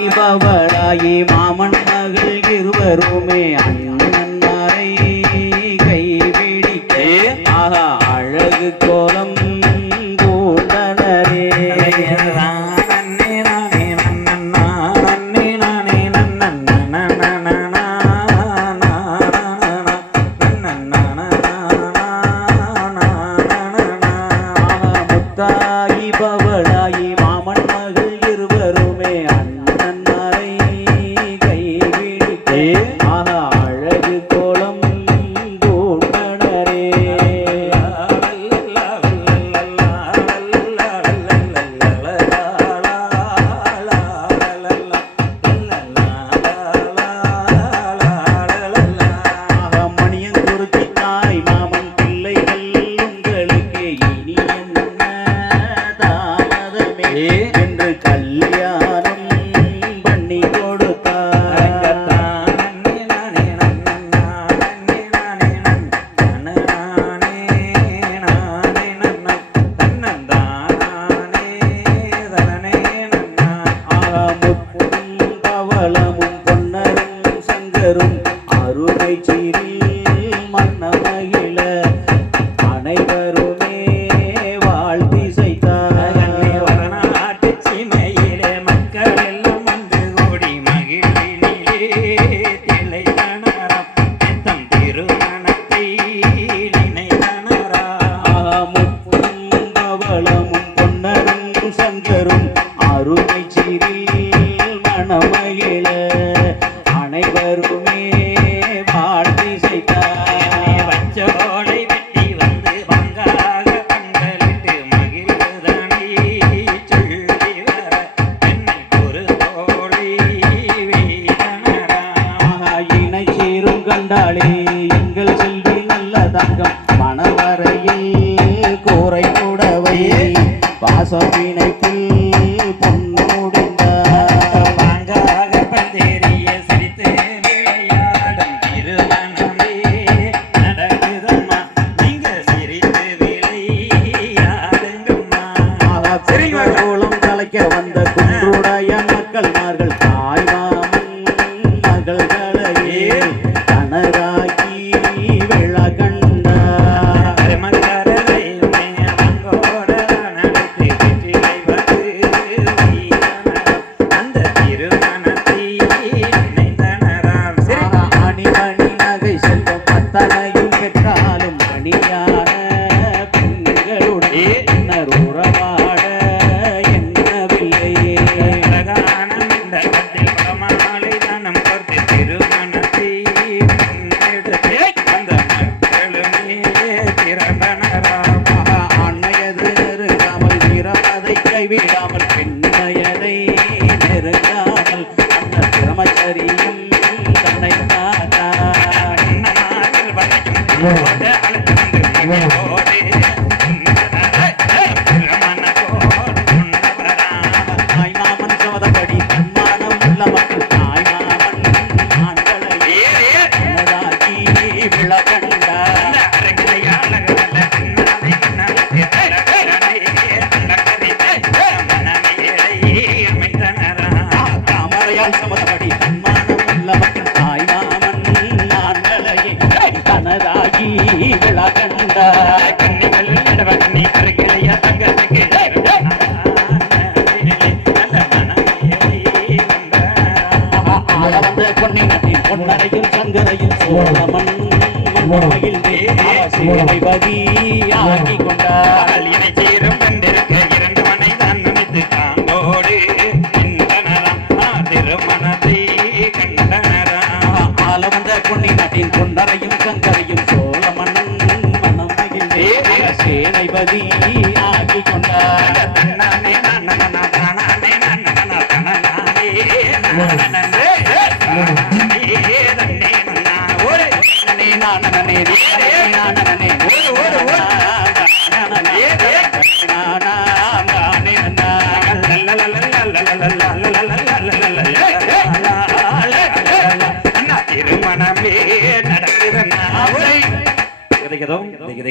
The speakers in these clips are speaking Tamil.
பவராயி மாமன் மகள் இருவருமே அண்ணன்மாரை கைபிடிக்க ஆகா அழகு கோலம் என்று கல்யாணம் Hey. கண்டாளே எங்கள் செல்வி நல்ல தங்கம். மணவரையில் கோரை கூடவை கலைக்க வந்த அறியும் தன்னை காத்தார் போதே தனதாகி விளக்கண்டார் ஆளவந்த பொன்னினத்தில் பொன்னரையும் சங்கரையும் சோழமன் மகிழ்ந்தே சேவை பதி கொண்டார் ஆளவந்த பொன்னினத்தில் பொன்னரையும் சங்கரையும் சோழமன் மனம் மகிழ்ந்தே சேவை பதி ஆக்கி கொண்டார் நனே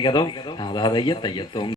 ¿Qué hago? Ah, ¿de ahí ya?